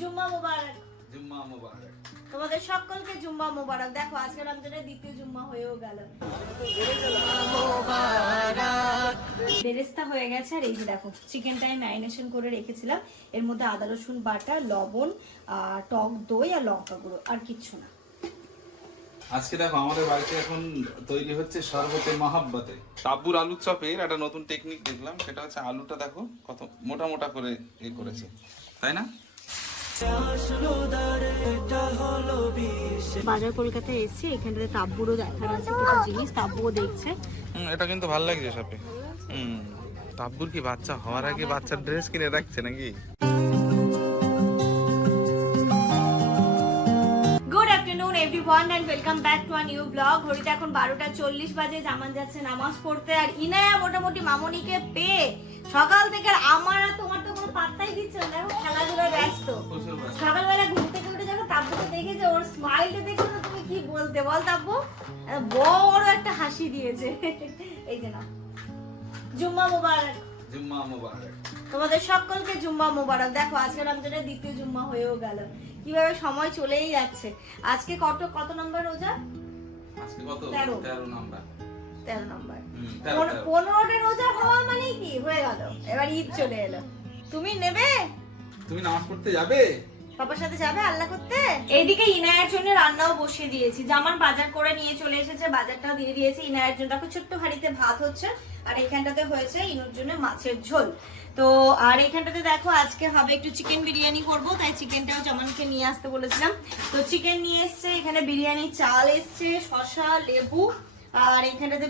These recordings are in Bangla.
জুম্মা মোবারক। জুম্মা মুবারক। তোমাদের সকলকে জুম্মা মোবারক। দেখো আজকে রমজানের দ্বিতীয় জুম্মা হয়েও গেল। বেরেস্তা হয়ে গেছে আর এই যে দেখো চিকেনটা ম্যারিনেশন করে রেখেছিলাম। এর মধ্যে আদা রসুন বাটা লবণ আর টক দই আর লঙ্কা গুঁড়ো আর কিচ্ছু না। আজকে দেখো আমাদের বাড়িতে এখন তৈরি হচ্ছে শরবতে মহাব্বতে। তাব্বুর আলুর চপের একটা নতুন টেকনিক দেখলাম সেটা হচ্ছে আলুটা দেখো কত মোটা মোটা করে এ করেছে। তাই না? বাজার কলকাতায় এসেছি এখানটাতে তাব্বুরও দেখার আছে কিছু জিনিস তাব্বুও দেখছে। এটা কিন্তু ভালো লাগছে সাপে। হুম তাব্বুর কি বাচ্চা হওয়ার আগে বাচ্চার ড্রেস কিনে রাখছে নাকি? Everyone and welcome back to a new blog ঘড়িতে এখন বারোটা চল্লিশ বাজে জামান যাচ্ছে নামাজ পড়তে আর ইনায়া মোটামুটি মামনিকে পেয়ে সকাল থেকে আর আমার আর তোমার তো পাত্তাই দিচ্ছে না। দেখো খেলাধুলায় ব্যস্ত। প্রচুর ব্যস্ত। সকালবেলা ঘুম থেকে উঠে যখন তাব্বুকে দেখেছে ওর স্মাইলটা দেখে তো তুমি কি বলতে। বল তাব্বু। বড় একটা হাসি দিয়েছে। এই যে না জুম্মা মোবারক। জুম্মা মুবারক। তোমাদের সকলকে জুম্মা মোবারক। দেখো আজকে রমজানের দ্বিতীয় জুম্মা হয়েও গেল। কীভাবে সময় চলেই যাচ্ছে। আজকে কত কত নম্বর রোজা? আজকে কত? তেরো। তেরো নাম্বার। তেরো নম্বর। হুম, তেরো, পনেরো- তেরো। পনেরোটা রোজা হওয়া মানে কি? হয়ে গেল। এবার ঈদ চলে এলো। তুমি নেবে? তুমি নামাজ পড়তে যাবে? পাপার সাথে যাবে আল্লাহ করতে? এইদিকে ইনায়ের জন্য রান্নাও বসিয়ে দিয়েছি। জামান বাজার করে নিয়ে চলে এসেছে বাজারটাও দিয়ে দিয়েছি। ইনায়ের জন্য দেখো ছোট্ট হাঁড়িতে ভাত হচ্ছে আর এখানটাতে হয়েছে ইনুর জন্য মাছের ঝোল। তো আর এখানটাতে দেখো আজকে হবে একটু চিকেন বিরিয়ানি করব তাই চিকেনটাও জামানকে নিয়ে আসতে বলেছিলাম। তো চিকেন নিয়ে এসছে এখানে বিরিয়ানি চাল এসছে শসা লেবু আর এখানটাতে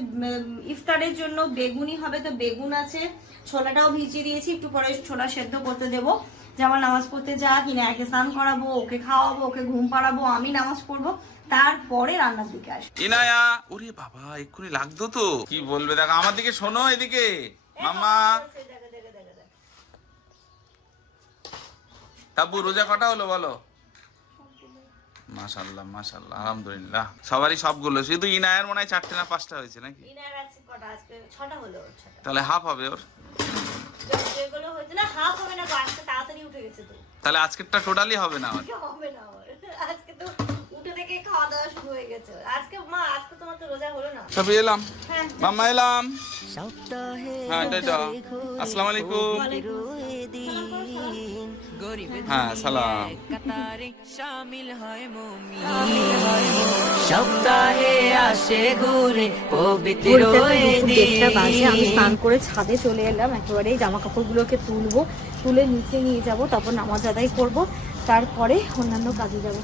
ইফতারের জন্য বেগুনি হবে তো বেগুন আছে ছোলাটাও ভিজিয়ে দিয়েছি একটু পরে ছোলা সেদ্ধ করতে দেবো যেমন নামাজ পড়তে যা কিনা একে স্নান করাবো ওকে খাওয়াবো ওকে ঘুম পাড়াবো আমি নামাজ পড়ব তারপরে রান্নার দিকে আসব ইনায়া ওরে বাবা এক্ষুনি লাগতো তো কি বলবে দেখো আমার দিকে শোনো এদিকে মামা রোজা কটা হলো বলো মাশাল্লাহ মাশাল্লাহ আলহামদুলিল্লাহ। সবারই সবগুলো। শুধু ইনায়ের মনে হয় চারটে না পাঁচটা হয়েছে নাকি? ডিনার আছে কটা? আজকে ছটা হলো তাহলে হাফ হবে ওর? যেগুলো হয়েছে না হাফ হবে না আজকে তাড়াতাড়ি উঠে গেছে তো। তাহলে আজকেরটা টোটালি হবে না আমার? হবে না ওর আজকে তো উঠে থেকে খাওয়া দাওয়া শুরু হয়ে গেছে। আজকে মা আজকে তোমার তো রোজা হলো না। সবই এলাম। হ্যাঁ। মাম্মা এলাম। সপ্তাহে হ্যাঁ এটাই তো আসসালামু আলাইকুম। হ্যাঁ সালাম। কাতারে শামিল মুমিন সপ্তাহে আসে ঘুরে পবিত্র দেড়টা বাজে আমি স্নান করে ছাদে চলে এলাম। একেবারে জামা কাপড়গুলোকে তুলবো তুলে নিচে নিয়ে যাব তারপর নামাজ আদায় করব তারপরে অন্যান্য কাজে যাব।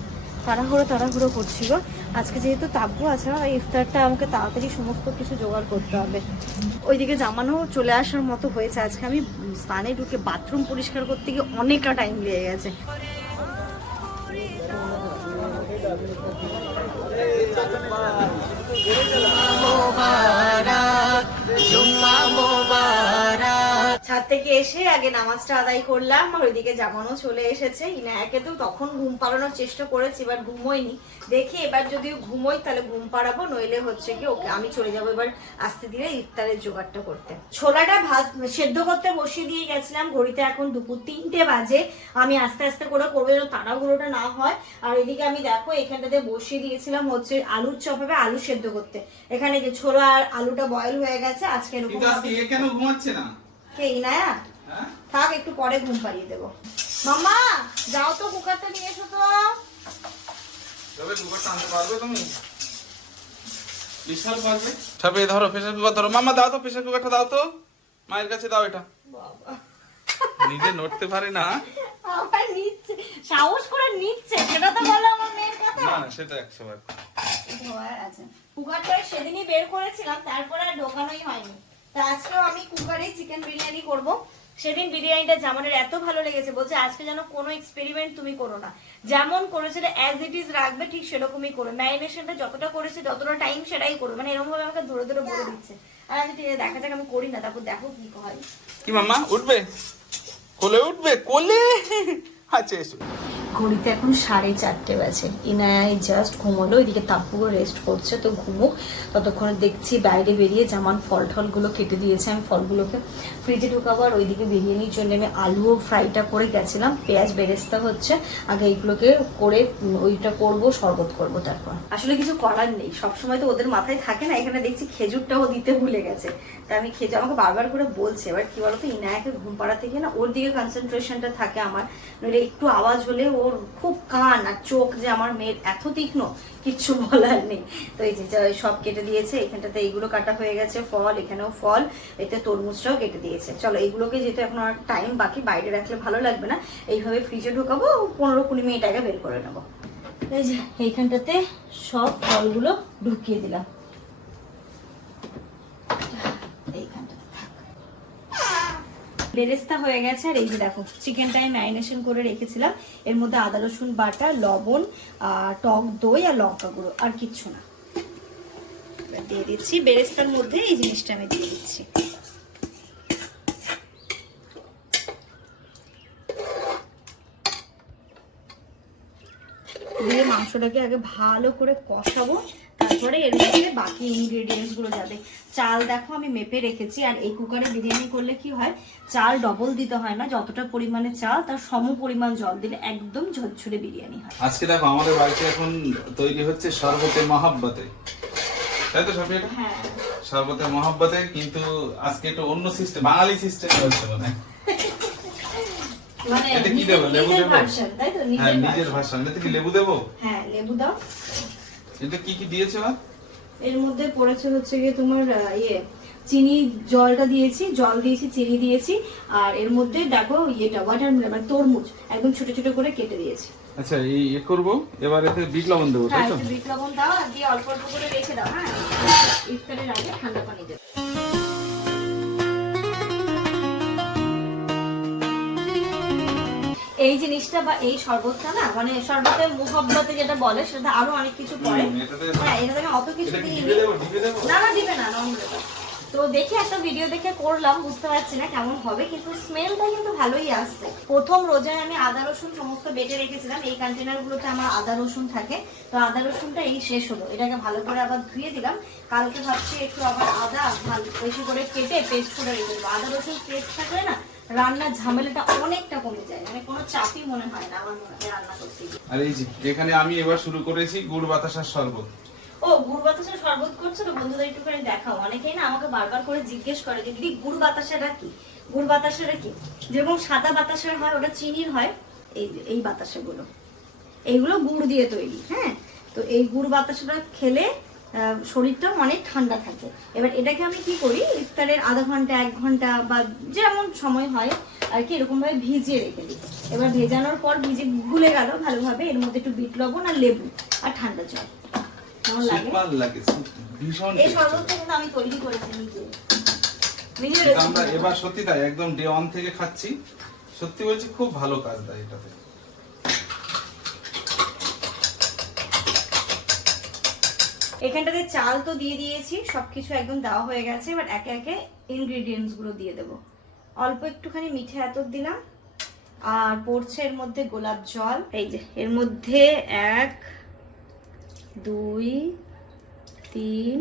তাড়াহুড়ো তাড়াহুড়ো করছি গো। আজকে যেহেতু তাব্বু আছে না, ইফতারটা আমাকে তাড়াতাড়ি সমস্ত কিছু জোগাড় করতে হবে। ওইদিকে জামানো চলে আসার মতো হয়েছে। আজকে আমি স্নানে ঢুকে বাথরুম পরিষ্কার করতে গিয়ে অনেকটা টাইম লেগে গেছে। জুম্মা থেকে এসে আগে নামাজটা আদায় করলাম আর ওইদিকে জামানো চলে এসেছে। ইনায়াকে তো তখন ঘুম পাড়ানোর চেষ্টা করেছি এবার ঘুমোয়নি দেখি এবার যদি ঘুমোই তাহলে ঘুম পাড়াবো নইলে হচ্ছে কি ওকে আমি চলে যাব এবার আস্তে ধীরে ইফতারের জোগাড়টা করতে। ছোলাটা ভাজ সেদ্ধ করতে বসিয়ে দিয়ে গেছিলাম ঘড়িতে এখন দুপুর তিনটে বাজে। আমি আস্তে আস্তে করে করব যেন তাড়াহুড়োটা না হয়। আর এদিকে আমি দেখো এখানটাতে বসিয়ে দিয়েছিলাম হচ্ছে আলুর চপ হবে আলু সেদ্ধ করতে। এখানে যে ছোলা আর আলুটা বয়েল হয়ে গেছে আজকে এরকম কেন ঘুমাচ্ছে না? কে ইনায়া? হ্যাঁ? থাক একটু পরে ঘুম পাড়িয়ে দেবো। মাম্মা যাও তো কুকারটা নিয়ে এসো তো। তবে কুকারটা আনতে পারবে তুমি? বিশাল পারবে। সবে ধরো প্রেসার কুকার ধরো। মামা দাও তো প্রেসার কুকারটা দাও তো। মায়ের কাছে দাও এটা। নিজে নড়তে পারে না। আবার নিচ্ছে। সাহস করে নিচ্ছে। সেটা তো বলো আমার মেয়ের কথা। না না, সেটা একশো বার। কুকারটা সেদিনই বের করেছিলাম তারপরে আর ঢোকানোই হয়নি। তা আজকেও আমি কুকারে চিকেন বিরিয়ানি করব। সেদিন বিরিয়ানিটা জামানের এত ভালো লেগেছে বলছে আজকে যেন কোনো এক্সপেরিমেন্ট তুমি করো না। যেমন করেছিলে অ্যাজ ইট ইজ রাখবে ঠিক সেরকমই করবে ম্যারিনেশনটা যতটা করেছে যতটা টাইম সেটাই করবে। মানে এরকম ভাবে আমাকে ধরে ধরে বলে দিচ্ছে। আর আমি ঠিক আছে, দেখা যাক আমি করি না তারপর দেখো কি হয়। কি মাম্মা উঠবে? কোলে উঠবে? কোলে? আচ্ছা এসো। ঘড়িতে এখন সাড়ে চারটে বাজে। ইনায় জাস্ট ঘুমোলো ওইদিকে তাপ্পুও রেস্ট করছে, তো ঘুমুক। ততক্ষণে দেখছি বাইরে বেরিয়ে জামান ফল টলগুলো কেটে দিয়েছে। আমি ফলগুলোকে ফ্রিজে ঢুকাবো আর ওইদিকে বিরিয়ানির জন্য আমি আলুও ফ্রাইটা করে গেছিলাম। পেঁয়াজ বেরেস্তা হচ্ছে। আগে এইগুলোকে করে ওইটা করব, শরবত করব তারপর। আসলে কিছু করার নেই। সবসময় তো ওদের মাথায় থাকে না, এখানে দেখছি খেজুরটাও দিতে ভুলে গেছে। তা আমি খেজুর আমাকে বারবার করে বলছে, এবার কি বলতো ইনায়াকে ঘুম পাড়া থেকে না ওর দিকে কনসেন্ট্রেশনটা থাকে আমার। নইলে একটু আওয়াজ হলে ওর খুব কান আর চোখ যে আমার মেয়ের এত তীক্ষ্ণ, কিচ্ছু বলার নেই। তো এই যে সব কেটে দিয়েছে, এখানটাতে এইগুলো কাটা হয়ে গেছে, ফল, এখানেও ফল, এতে তরমুজটাও কেটে দিয়েছে। চলো, এইগুলোকে যেহেতু এখন আর টাইম বাকি, বাইরে রাখলে ভালো লাগবে না, এইভাবে ফ্রিজে ঢোকাবো, পনেরো কুড়ি মিনিট আগে বের করে নেব। এই যে, এইখানটাতে সব ফলগুলো ঢুকিয়ে দিলাম এইখানটাতে থাক। বেরেস্তা হয়ে গেছে, আর এই যে দেখো চিকেনটা আমি ম্যারিনেশন করে রেখেছিলাম। এর মধ্যে আদা, রসুন, বাটা, লবণ টক দই আর লঙ্কা গুঁড়ো, আর কিচ্ছু না। দিয়ে দিচ্ছি বেরেস্তার মধ্যে এই জিনিসটা আমি দিয়ে দিচ্ছি। দিয়ে মাংসটাকে আগে ভালো করে কষাবো। তারপরে এর মধ্যে বাকি ইনগ্রেডিয়েন্টসগুলো যাবে। চাল দেখো আমি মেপে রেখেছি আর এই কুকারে বিরিয়ানি করলে কি হয়? চাল ডবল দিতে হয় না যতটা পরিমাণে চাল তার সম পরিমাণ জল দিলে একদম ঝরঝরে বিরিয়ানি হয়। আজকে দেখো আমাদের বাড়িতে এখন তৈরি হচ্ছে শরবতে মহাব্বতে। তাই তো সব এটা? হ্যাঁ। শরবতে মহাব্বতে কিন্তু আজকে একটু অন্য সিস্টেম বাঙালি সিস্টেম হচ্ছে মানে মানে এটা কি দেবো? লেবু নিজের দেবো? তাই তো? হ্যাঁ নিজের ভাষা এতে কি লেবু দেবো? হ্যাঁ লেবু দাও। এটা কি কি দিয়েছে মা? এর মধ্যে পড়েছে হচ্ছে গিয়ে তোমার ইয়ে চিনি জলটা দিয়েছি জল দিয়েছি চিনি দিয়েছি আর এর মধ্যে দেখো ইয়েটা ওয়াটার মানে তরমুজ একদম ছোট ছোট করে কেটে দিয়েছি। আচ্ছা এই এ করব এবার এতে বিট লবণ দেবো তাই হ্যাঁ তো? বিট লবণ দাও আর দিয়ে অল্প অল্প করে রেখে দাও হ্যাঁ। ইফতারের আগে ঠান্ডা পানি দেবো। এই জিনিসটা বা এই শরবতটা না মানে শরবতের মুহব্বতে যেটা বলে সেটা আরও অনেক কিছু পড়ে। হ্যাঁ এটাতে আমি অত কিছু এটা দিইনি। দেবো না না দিবে না তো দেখে একটা ভিডিও দেখে করলাম বুঝতে পারছি না কেমন হবে কিন্তু স্মেলটা কিন্তু ভালোই আসছে। প্রথম রোজায় আমি আদা রসুন সমস্ত বেটে রেখেছিলাম এই কন্টেনার গুলোতে আমার আদা রসুন থাকে। তো আদা রসুনটা এই শেষ হলো। এটাকে ভালো করে আবার ধুয়ে দিলাম। কালকে ভাবছি একটু আবার আদা বেশি করে কেটে পেস্ট করে রেখে দেবো। আদা রসুন পেস্ট থাকলে না রান্নার ঝামেলাটা অনেকটা কমে যায়। মানে কোনো চাপই মনে হয় না আমার মনে হয় রান্না করতে গিয়ে। আর এই যে এখানে আমি এবার শুরু করেছি গুড় বাতাসার শরবত। ও গুড় বাতাসা শরবত করছ তো? বন্ধুদের একটুখানি দেখাও। অনেকেই না আমাকে বারবার করে জিজ্ঞেস করে যে দিদি গুড় বাতাসাটা কি? গুড় বাতাসাটা কি? যেরকম সাদা বাতাসা হয় ওটা চিনির হয় এই এই বাতাসাগুলো। এইগুলো গুড় দিয়ে তৈরি হ্যাঁ? তো এই গুড় বাতাসাটা খেলে আহ, শরীরটা অনেক ঠান্ডা থাকে। এবার এটাকে আমি কি করি? ইফতারের আধা ঘণ্টা এক ঘণ্টা বা যেমন সময় হয় আর কি এরকম ভাবে ভিজিয়ে রেখে দিই। এবার ভেজানোর পর ভিজে গুলে গেল ভালোভাবে এর মধ্যে একটু বিট লবণ আর লেবু আর ঠান্ডা জল। কেমন লাগে? এই শরবতটা কিন্তু আমি তৈরি করেছি নিজে। আমরা এবার সত্যি তাই একদম ডে ওয়ান থেকে খাচ্ছি। সত্যি বলছি খুব ভালো কাজ দেয় এটাতে। এখানটাতে চাল তো দিয়ে দিয়েছি সবকিছু একদম দেওয়া হয়ে গেছে এবার একে একে ইনগ্রেডিয়েন্টসগুলো দিয়ে দেবো। অল্প একটুখানি মিঠে এতর দিলাম আর পড়ছে এর মধ্যে গোলাপ জল। এই যে এর মধ্যে এক দুই তিন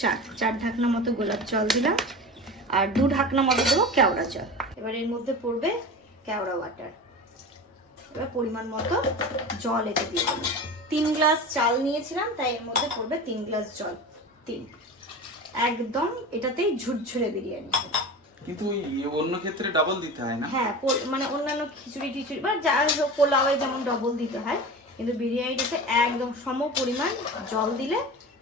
চার চার ঢাকনা মতো গোলাপ জল দিলাম আর দু ঢাকনা মতো দেবো কেওড়া জল। এবার এর মধ্যে পড়বে কেওড়া ওয়াটার এবার পরিমাণ মতো জল এতে দিয়ে দেবো তিন গ্লাস চাল নিয়েছিলাম তাই এর মধ্যে পড়বে তিন গ্লাস জল তিন। একদম এটাতেই ঝুরঝুরে বিরিয়ানি। কিন্তু অন্য ক্ষেত্রে ডাবল দিতে হয় না? হ্যাঁ মানে অন্যান্য খিচুড়ি টিচুড়ি বা যা হোক পোলাওয়ে যেমন ডবল দিতে হয় কিন্তু বিরিয়ানিটাতে একদম সম পরিমাণ জল দিলে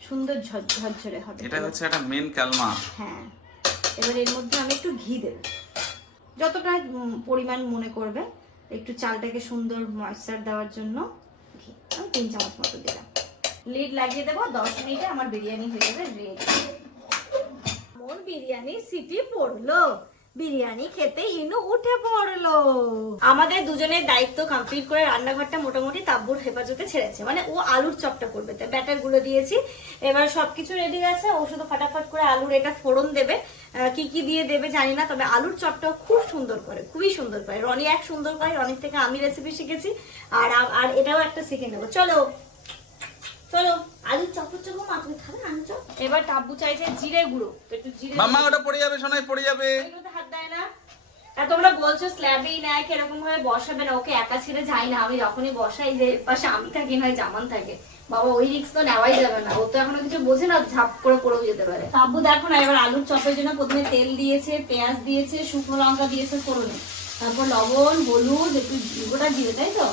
সুন্দর ঝর- ঝরঝরে হবে। এটা হচ্ছে একটা মেন ক্যালমা হ্যাঁ এবার এর মধ্যে আমি একটু ঘি দেব। যতটা পরিমাণ মনে করবে একটু চালটাকে সুন্দর ময়েশ্চার দেওয়ার জন্য। ঘি আমি তিন চামচ মতো দিলাম লিড লাগিয়ে দেবো, দশ মিনিটে আমার বিরিয়ানি হয়ে যাবে রেডি বিরিয়ানি সিটি পড়ল। বিরিয়ানি খেতে ইনু উঠে পড়ল। আমাদের দুজনের দায়িত্ব কমপ্লিট করে রান্নাঘরটা মোটামুটি তাব্বুর হেফাজতে ছেড়েছে। মানে ও আলুর চপটা করবে তাই ব্যাটারগুলো দিয়েছি। এবার সবকিছু রেডি আছে ও শুধু ফাটাফাট করে আলুর এটা ফোড়ন দেবে। কি কি দিয়ে দেবে জানি না, তবে আলুর চপটাও খুব সুন্দর করে, খুবই সুন্দর করে। রনি এক সুন্দর করে, রনির থেকে আমি রেসিপি শিখেছি। আর আর এটাও একটা শিখে নেব। চলো চলো আলুর চপ মা তুমি খাবে আলুর চপ? এবার টাব্বু চাইছে জিরে গুঁড়ো। তো একটু জিরে মাম্মা ওটা পড়ে যাবে সোনাই পড়ে যাবে। এগুলোতে হাত দেয় না। আর তোমরা বলছো স্ল্যাবেই নেয় কীরকম ভাবে বসাবে না ওকে একা ছেড়ে যাই না আমি যখনই বসাই যে পাশে আমি থাকি নয় জামান থাকে। বাবা ওই রিক্স তো নেওয়াই যাবে না ও তো এখনও কিছু বোঝে না ঝাপ করে পড়েও যেতে পারে। তাব্বু দেখো না এবার আলুর চপের জন্য প্রথমে তেল দিয়েছে পেঁয়াজ দিয়েছে শুকনো লঙ্কা দিয়েছে ফোড়নে। তারপর লবণ হলুদ একটু গোটা জিরে তাই তো?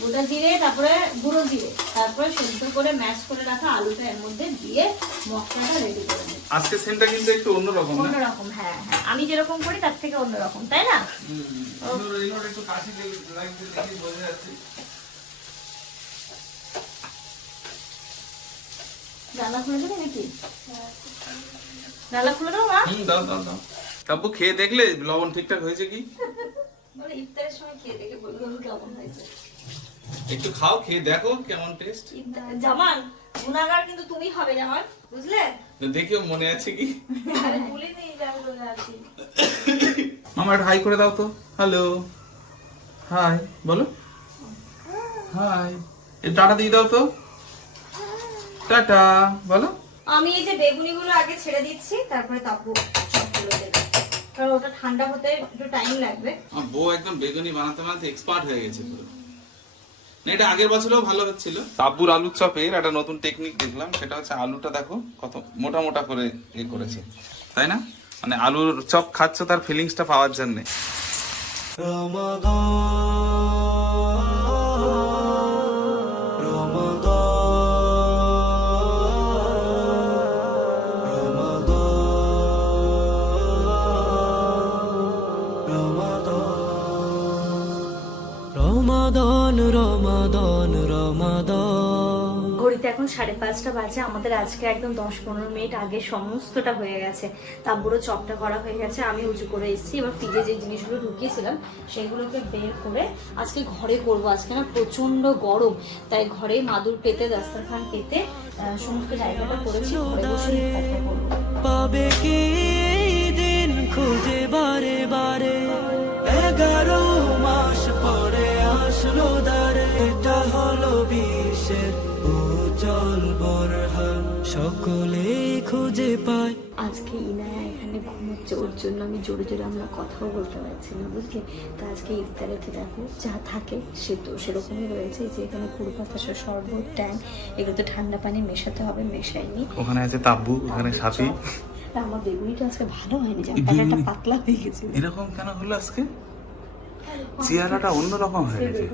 গোটা জিরে তারপরে গুঁড়ো জিরে। তারপরে সেদ্ধ করে ম্যাশ করে রাখা আলুটা এর মধ্যে দিয়ে মশলাটা রেডি করে নেবে আজকে সেন্টটা কিন্তু একটু অন্যরকম না? অন্যরকম হ্যাঁ হ্যাঁ। আমি যেরকম করি তার থেকে অন্যরকম তাই না? ইনোর- ইনোর একটু কাশি দেখি বোঝা যাচ্ছে। জানলা খুলে দেবে নাকি? জানলা খুলে দাও মা। হুম, দাও দাও দাও। কাব্বু খেয়ে দেখলে লবণ ঠিকঠাক হয়েছে কি? ইফতারের সময় খেয়ে দেখে বলব কেমন হয়েছে। একটু খাও খেয়ে দেখো কেমন টেস্ট জামান গুণাগার কিন্তু তুমি হবে জামান বুঝলে? দেখিও মনে আছে কি? ভুলে নেই একটা হাই করে দাও তো। হ্যালো হাই বলো। হাই এ টাটা দিয়ে দাও তো। টাটা বলো। আমি এই যে বেগুনিগুলো আগে ছেড়ে দিচ্ছি তারপরে তাপু সবগুলো দেবে। কারণ ওটা ঠান্ডা হতে একটু টাইম লাগবে। আমার বউ একদম বেগুনি বানাতে বানাতে এক্সপার্ট হয়ে গেছে পুরো। না এটা আগের বছরও ভালো হচ্ছিল। আলুর চপের একটা নতুন টেকনিক দেখলাম সেটা হচ্ছে আলুটা দেখো কত মোটা মোটা করে এ করেছে। তাই না? মানে আলুর চপ খাচ্ছ তার ফিলিংসটা পাওয়ার জন্য। এখন সাড়ে পাঁচটা বাজে, আমাদের আজকে একদম দশ পনেরো মিনিট আগে সমস্তটা হয়ে গেছে। তারপরে চপটা করা হয়ে গেছে, আমি উঁচু করে এসেছি, এবার ফ্রিজে যে জিনিসগুলো ঢুকিয়েছিলাম, সেগুলোকে বের করে আজকে ঘরে করব। আজকে না প্রচণ্ড গরম, তাই ঘরে মাদুর পেতে দাস্তারখান পেতে সমস্ত জায়গাটা করেছি, ঘরে বসে পাবে আজকে ইনায়া এখানে ঘুমোচ্ছে ওর জন্য আমি জোরে জোরে আমরা কথাও বলতে পারছি না বুঝলি? তো আজকে ইফতারেতে দেখো যা থাকে সে তো সেরকমই রয়েছে যে এখানে কুড়ি পাতাসা শরবত ট্যাং এগুলো তো ঠান্ডা পানি মেশাতে হবে মেশাইনি। ওখানে আছে তাব্বু ওখানে সাথী। আমার বেগুনিটা আজকে ভালো হয়নি প্যাকেটটা পাতলা হয়ে গেছে এরকম কেন হলো আজকে? চেহারাটা অন্যরকম হয়ে গেছে।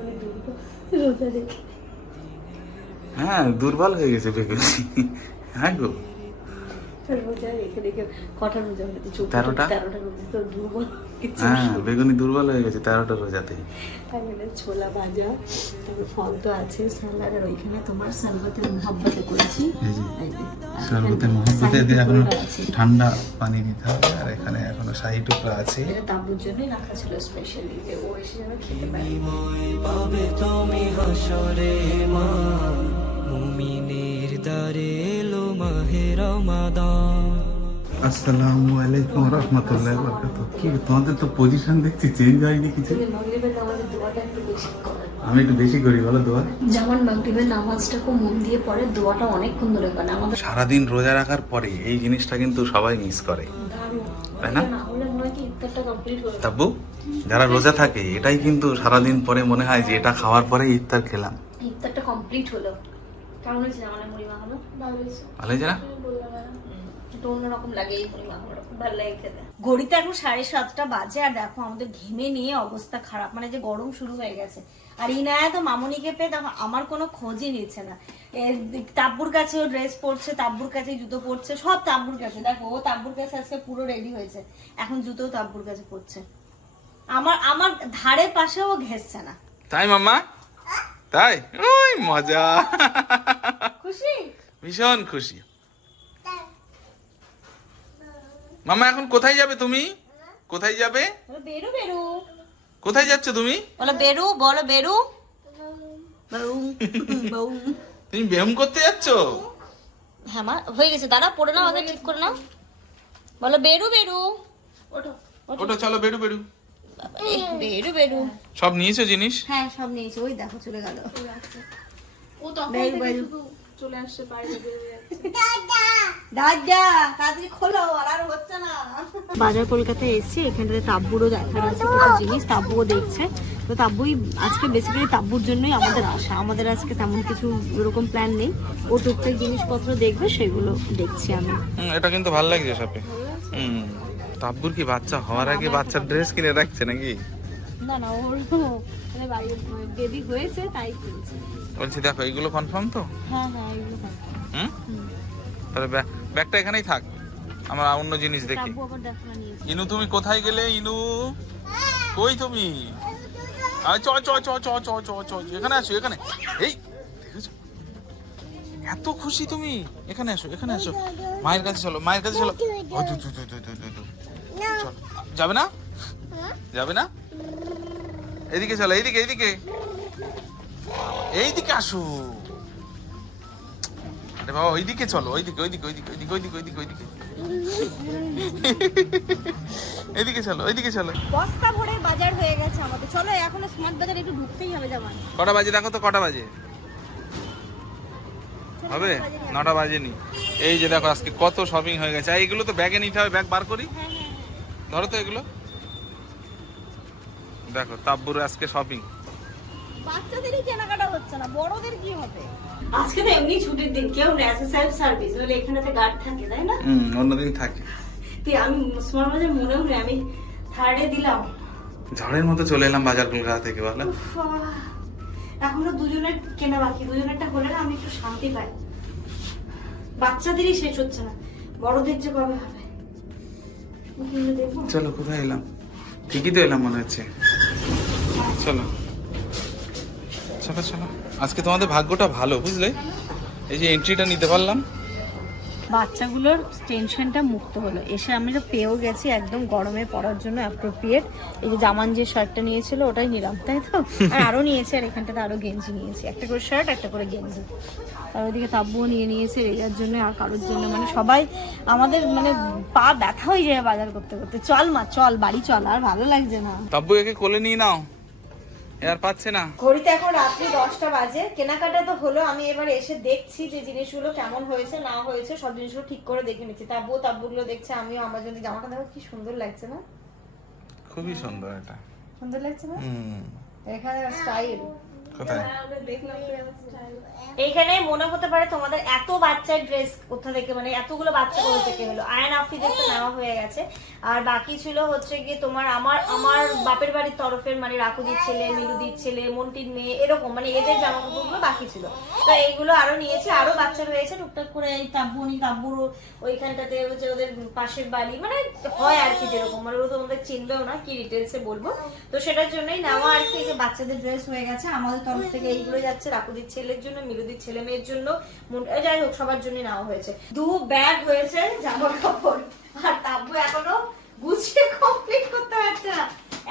রোজা দেখে হ্যাঁ দুর্বল হয়ে গেছে বেগুনি। হ্যাঁ গো। বেগুনি দুর্বল হয়ে গেছে তেরোটা রোজাতে ছোলা ভাজা তারপরে ফল তো আছে আর ওইখানে তোমার সালবাতের মোহাব্বতে করেছি। মহব্বতে দিয়ে এখনও ঠান্ডা পানি নিতে হবে আর এখানে এখনও শাহি টুকরা আছে। এটা তাবুর জন্যই রাখা ছিল স্পেশালি যে ও এসে যেন খেতে পারে। বিনিময় পাবে তুমি হাসরে মা মুমিনের এলো মাহে রমাদান। আসসালামু আলাইকুম রহমতুল্লাহ বরকাত কি তোমাদের তো পজিশন দেখছি চেঞ্জ হয়নি কিছু? তুমি মাগরিবের নামাজের দোয়াটা একটু বেশি করো। আমি একটু বেশি করি বলো দোয়া। যেমন মাগরিবের নামাজটা খুব মন দিয়ে পড়ে দোয়াটা অনেকক্ষণ ধরে করে আমাদের সারাদিন রোজা রাখার পরে এই জিনিসটা কিন্তু সবাই মিস করে। তাই না? তাব্বু যারা রোজা থাকে এটাই কিন্তু সারাদিন পরে মনে হয় যে এটা খাওয়ার পরে ইফতার খেলাম। ইফতারটা কমপ্লিট হলো। কেমন হয়েছে আমার মুড়ি মাখানো? ভালো হয়েছে। ভালো হয়েছে না? একটু অন্যরকম লাগে এই মুড়ি মাখানোটা ভালো লাগে খেতে। ঘড়িতে এখন সাড়ে সাতটা বাজে আর দেখো আমাদের ঘেমে নিয়ে অবস্থা খারাপ মানে যে গরম শুরু হয়ে গেছে। আর ইনায়া তো মামনিকে পেয়ে দেখো আমার কোনো খোঁজই নিচ্ছে না। এ, তাব্বুর কাছে ও ড্রেস পরছে তাব্বুর কাছে জুতো পরছে সব তাব্বুর কাছে। দেখো ও তাব্বুর কাছে আজকে পুরো রেডি হয়েছে। এখন জুতো তাব্বুর কাছে পরছে। আমার আমার ধারে পাশেও ঘেসছে না। তাই মাম্মা? তাই? ওই মজা। খুশি? ভীষণ খুশি। মামা এখন কোথায় যাবে তুমি? কোথায় যাবে? বেরু বেরু। কোথায় যাচ্ছ তুমি? বলো বেরু বলো বেরু। তুমি ব্যায়াম করতে যাচ্ছ? হ্যাঁ মা হয়ে গেছে। দাঁড়া পড়ে নাও আগে ঠিক করে নাও। বলো বেরু বেরু। ওঠো। ওটা চলো বেরু বেরু। বেরু বেরু। সব নিয়েছো জিনিস? হ্যাঁ সব নিয়েছি। ওই দেখো চলে গেল। ও তখন বেরু, থেকে বেরু। শুধু চলে আসছে বাইরে দাদা তাড়াতাড়ি খোলো আর আর হচ্ছে না। বাজার কলকাতায় এসেছি এখানটাতে তাব্বুরও দেখার আছে কিছু জিনিস তাব্বুও দেখছে। তো তাব্বুই আজকে বেসিক্যালি তাব্বুর জন্যই আমাদের আসা। আমাদের আজকে তেমন কিছু এরকম প্ল্যান নেই। ও টুকটাক জিনিসপত্র দেখবে সেগুলো দেখছি আমি। এটা কিন্তু ভালো লাগছে সাপে হুম। তাব্বুর কি বাচ্চা হওয়ার আগে বাচ্চার ড্রেস কিনে রাখছে নাকি? না না ওর বেবি হয়েছে তাই কিনছি। বলছি দেখো এইগুলো কনফার্ম তো? হ্যাঁ হ্যাঁ এগুলো হুম? তাহলে ব্যাগ- ব্যাগটা এখানেই থাক। আমরা অন্য জিনিস দেখি। ইনু তুমি কোথায় গেলে ইনু? কই তুমি? চ চ চ চ চ চ চ এখানে আসো এখানে। এই? এত খুশি তুমি। এখানে আসো এখানে আসো। মায়ের কাছে চলো মায়ের কাছে চলো। চলো। যাবে না? যাবে না? এদিকে চলো এইদিকে এইদিকে। এইদিকে আসো। আরে বাবা ওইদিকে চলো ওইদিকে ওইদিকে ওইদিকে ওইদিকে ওইদিকে ওইদিকে ওইদিকে। এদিকে চলো ওইদিকে চলো। বস্তা ভরে বাজার হয়ে গেছে আমাদের। চলো এখনও স্মার্ট বাজার একটু ঢুকতেই হবে যাবার কটা বাজে দেখো তো কটা বাজে? হবে? নটা বাজেনি। এই যে দেখো আজকে কত শপিং হয়ে গেছে। এইগুলো তো ব্যাগে নিতে হবে ব্যাগ বার করি? ধরো তো এগুলো। দেখো তাব্বুর আজকে শপিং বাচ্চাদেরই কেনাকাটা হচ্ছে না বড়দের কি হবে? আজকে তো এমনি ছুটির দিন কেউ নেই আজকে সেলফ সার্ভিস বলে এখানেতে গার্ড থাকে তাই না? হুম অন্যদিন থাকে। তুই আমি স্মার্ট বাজার মনেও নেই আমি থার্ডে দিলাম। ঝড়ের মতো চলে এলাম বাজার কলকাতা থেকে বলো এখনও দুজনের কেনা বাকি দুজনেরটা হলে না আমি একটু শান্তি পাই। বাচ্চাদেরই শেষ হচ্ছে না বড়দের যে কবে হবে? চলো, কোথায় এলাম? ঠিকই তো এলাম মনে হচ্ছে। চলো। চলো চলো। আজকে তোমাদের ভাগ্যটা ভালো, বুঝলে? এই যে এন্ট্রিটা নিতে পারলাম। বাচ্চাগুলোর টেনশনটা মুক্ত হলো। এসে আমি তো পেয়েও গেছি একদম গরমে পড়ার জন্য অ্যাপ্রোপ্রিয়েট এই যে জামান যে শার্টটা নিয়েছিল ওটাই নিলাম তাই তো? আর আরও নিয়েছে আর এখানটাতে আরও গেঞ্জি নিয়েছি। একটা করে শার্ট একটা করে গেঞ্জি। আর ওইদিকে তাব্বুও নিয়ে নিয়েছে রেজার জন্য আর কারোর জন্য। মানে সবাই আমাদের মানে পা ব্যথা হয়ে যায় বাজার করতে করতে। চল মা চল বাড়ি চল আর ভালো লাগছে না। তাব্বু একে কোলে নিয়ে নাও? আর পাচ্ছে না। ঘড়িতে এখন রাত্রি দশটা বাজে। কেনাকাটা তো হলো আমি এবার এসে দেখছি যে জিনিসগুলো কেমন হয়েছে না হয়েছে সব জিনিসগুলো ঠিক করে দেখে নিচ্ছি। তাবু তাব্বুগুলো দেখছে আমিও আমার জন্য জামাটা দেখো কি সুন্দর লাগছে না? খুবই সুন্দর এটা। সুন্দর লাগছে না? হুম। এখানে স্টাইল এইখানে মনে হতে পারে তোমাদের এত বাচ্চার ড্রেস কোথা থেকে মানে এতগুলো বাচ্চা কোথা থেকে হলো। আয়ন তো নেওয়া হয়ে গেছে। আর বাকি ছিল হচ্ছে গিয়ে তোমার আমার আমার বাপের বাড়ির তরফের মানে রাকুদির ছেলে মিলুদির ছেলে, মন্টির মেয়ে, এরকম মানে এদের জামা কাপড়গুলো বাকি ছিল। তো এইগুলো আরও নিয়েছে, আরও বাচ্চা রয়েছে, টুকটাক করে এই তাব্বুনি তাব্বুর ওইখানটাতে হচ্ছে ওদের পাশের বাড়ি মানে হয় আর কি যেরকম মানে ওরা তো আমাদের চিনবেও না, কি ডিটেলসে বলব। তো সেটার জন্যই নেওয়া আর কি, যে বাচ্চাদের ড্রেস হয়ে গেছে, আমাদের তরফ থেকে এইগুলো যাচ্ছে। রাকুদির ছেলের জন্য, মিলুদির ছেলে মেয়ের জন্য। যাই হোক, সবার জন্য নেওয়া হয়েছে। দু ব্যাগ হয়েছে জামা কাপড় আর তাব্বু এখনও গুছিয়ে কমপ্লিট করতে পারছে না।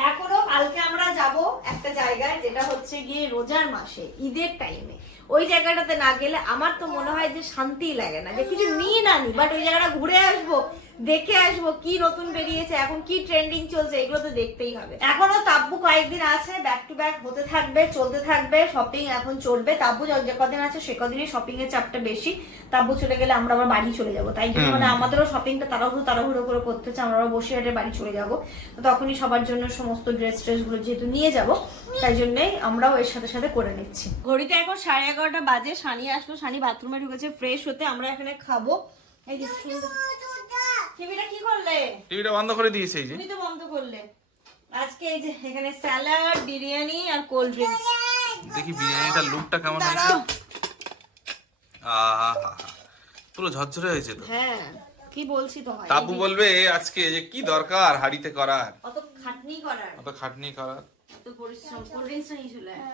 এখনও কালকে আমরা যাব একটা জায়গায়, যেটা হচ্ছে গিয়ে রোজার মাসে, ঈদের টাইমে ওই জায়গাটাতে না গেলে আমার তো মনে হয় যে শান্তি লাগে না। যে কিছু নিয়ে না নি বাট ওই জায়গাটা ঘুরে আসব। দেখে আসব কি নতুন বেরিয়েছে এখন কি ট্রেন্ডিং চলছে এগুলো তো দেখতেই হবে। এখনও তাব্বু কয়েকদিন আছে ব্যাক টু ব্যাক হতে থাকবে চলতে থাকবে শপিং এখন চলবে। তাব্বু যে কদিন আছে সে কদিনই শপিং এর চাপটা বেশি। তাব্বু চলে গেলে আমরা আবার বাড়ি চলে যাব। তাই জন্য মানে আমাদেরও শপিংটা তাড়াহুড়ো তাড়াহুড়ো করে করতে হচ্ছে আমরা আবার বসে হাটে বাড়ি চলে যাব। তখনই সবার জন্য সমস্ত ড্রেস ট্রেসগুলো যেহেতু নিয়ে যাব তাই জন্যই আমরাও এর সাথে সাথে করে নিচ্ছি। ঘড়িতে এখন সাড়ে এগারোটা বাজে সানি আসলো সানি বাথরুমে ঢুকেছে ফ্রেশ হতে আমরা এখানে খাব। এই যে সুন্দর টিভিটা কি করলে? টিভিটা বন্ধ করে দিয়েছে এই যে। তুমি তো বন্ধ করলে। আজকে এই যে এখানে স্যালাড বিরিয়ানি আর কোল্ড ড্রিঙ্কস। দেখি বিরিয়ানিটার লুকটা কেমন হয়েছে। আহা পুরো ঝরঝরে হয়েছে তো। হ্যাঁ কি বলছি তোমায়? বলবে আজকে যে কি দরকার হাড়িতে করার। অত খাটনি করার। অত খাটনি করার। এত পরিশ্রম কোল্ড ড্রিঙ্কস নিয়ে চলে আয়।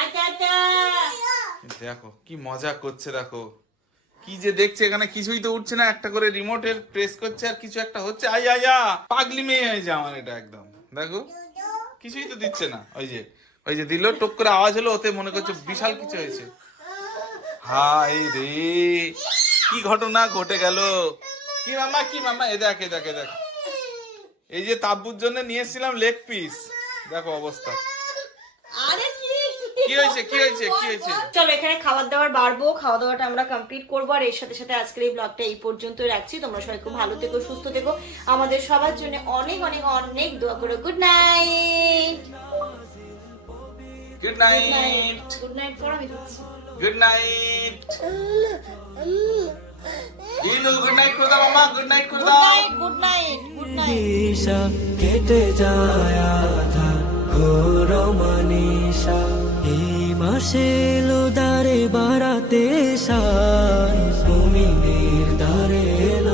আচ্ছা দেখো কি মজা করছে দেখো। কি যে দেখছে এখানে কিছুই তো উঠছে না, একটা করে রিমোটের প্রেস করছে আর কিছু একটা হচ্ছে। আই আয়া পাগলি মেয়ে হয়েছে আমার এটা একদম। দেখো, কিছুই তো দিচ্ছে না। ওই যে ওই যে দিল টপ করে আওয়াজ হলো, ওতে মনে করছে বিশাল কিছু হয়েছে। হাই রে, কি ঘটনা ঘটে গেল? কি মামা কি মামা এ দেখ এ দেখ এ দেখ। এই যে তাব্বুর জন্য নিয়ে এসেছিলাম লেগ পিস দেখো অবস্থা। কি কি হয়েছে কি হয়েছে কি হয়েছে? চলো এখানে খাবার দাবার বাড়বো খাওয়া দাওয়াটা আমরা কমপ্লিট করব আর এর সাথে সাথে আজকের এই ব্লগটা এই পর্যন্তই রাখছি। তোমরা সবাই খুব ভালো থেকো সুস্থ থেকো। আমাদের সবার জন্য অনেক অনেক অনেক দোয়া করো। Good night good night good night আমি গুড নাইট গুড নাইট করে দাও মামা গুড নাইট করে গুড দাও night good night good night কেটে যায় ঘোর মানিসা এই মাসে এলো দারে বাড়াতে সার মুমিনের দারে এলো